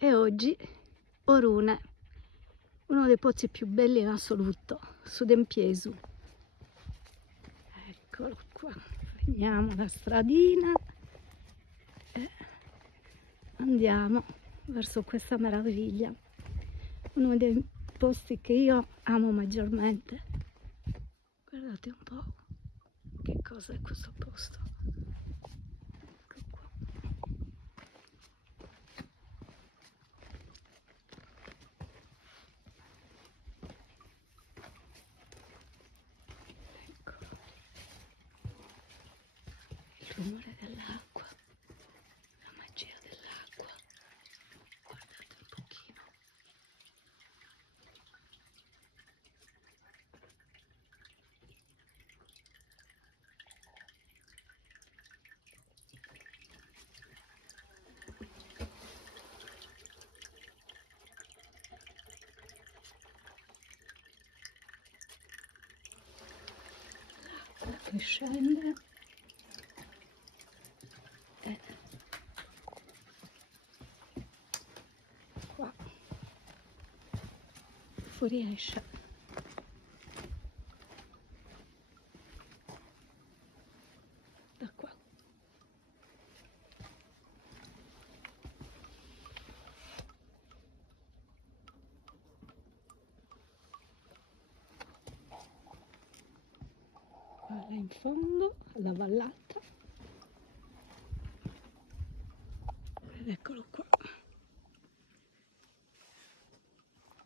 E oggi Orune, uno dei pozzi più belli in assoluto, su Dempiesu. Eccolo qua, prendiamo la stradina e andiamo verso questa meraviglia, uno dei posti che io amo maggiormente. Guardate un po' che cosa è questo posto. Ecco qua. Ecco il rumore dell'acqua, la magia dell'acqua. Guardate un pochino. L'acqua che scende e qua fuoriesce. Da qua. Qua là in fondo, alla vallata. Ed eccolo qua.